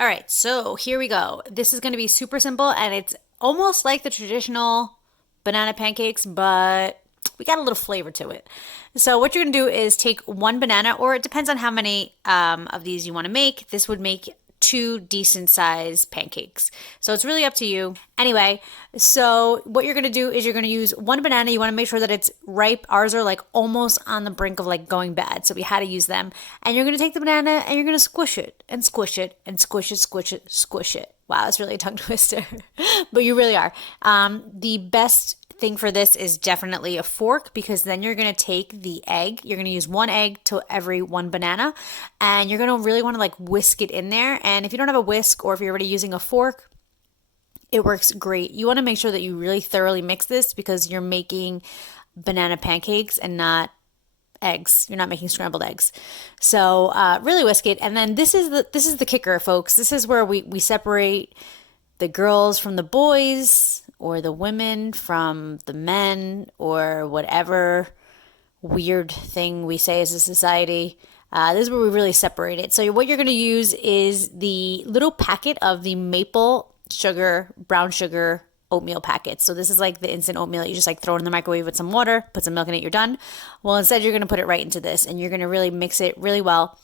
All right, so here we go. This is going to be super simple and it's almost like the traditional banana pancakes, but we got a little flavor to it. So what you're going to do is take one banana, or it depends on how many of these you want to make. This would make two decent sized pancakes. So it's really up to you. Anyway, so what you're going to do is you're going to use one banana. You want to make sure that it's ripe. Ours are like almost on the brink of like going bad. So we had to use them. And you're going to take the banana and you're going to squish it and squish it and squish it, squish it, squish it. Wow, that's really a tongue twister. But you really are. The best thing for this is definitely a fork, because then you're going to take the egg. You're going to use one egg to every one banana, and you're going to really want to like whisk it in there. And if you don't have a whisk, or if you're already using a fork, it works great. You want to make sure that you really thoroughly mix this, because you're making banana pancakes and not eggs. You're not making scrambled eggs. So really whisk it. And then this is the kicker, folks. This is where we separate the girls from the boys, or the women from the men, or whatever weird thing we say as a society. This is where we really separate it. So what you're going to use is the little packet of the maple sugar, brown sugar oatmeal packets. So this is like the instant oatmeal that you just like throw it in the microwave with some water, put some milk in it, you're done. Well, instead you're going to put it right into this, and you're going to really mix it really well.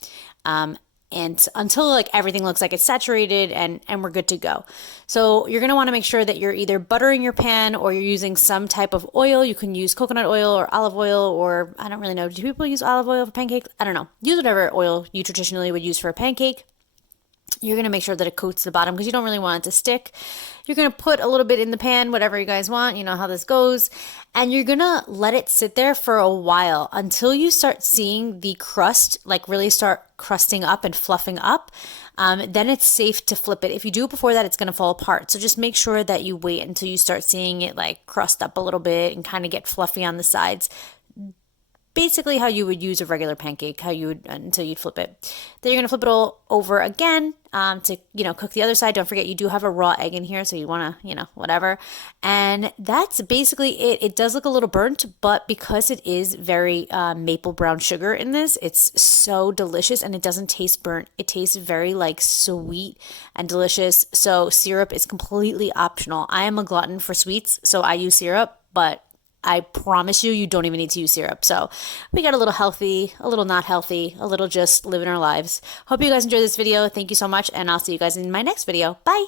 And until like everything looks like it's saturated and we're good to go. So you're going to want to make sure that you're either buttering your pan, or you're using some type of oil. You can use coconut oil or olive oil, or I don't really know. Do people use olive oil for pancakes? I don't know. Use whatever oil you traditionally would use for a pancake. You're going to make sure that it coats the bottom, because you don't really want it to stick. You're going to put a little bit in the pan, whatever you guys want. You know how this goes. And you're going to let it sit there for a while until you start seeing the crust like really start crusting up and fluffing up. Then it's safe to flip it. If you do it before that, it's going to fall apart. So just make sure that you wait until you start seeing it like crust up a little bit and kind of get fluffy on the sides. Basically how you would use a regular pancake, how you would until you'd flip it. Then you're gonna flip it all over again to cook the other side. Don't forget you do have a raw egg in here, so you wanna whatever. And that's basically it. It does look a little burnt, but because it is very maple brown sugar in this, it's so delicious, and it doesn't taste burnt. It tastes very like sweet and delicious. So syrup is completely optional. I am a glutton for sweets, so I use syrup, but I promise you, you don't even need to use syrup. So we got a little healthy, a little not healthy, a little just living our lives. Hope you guys enjoyed this video. Thank you so much, and I'll see you guys in my next video. Bye.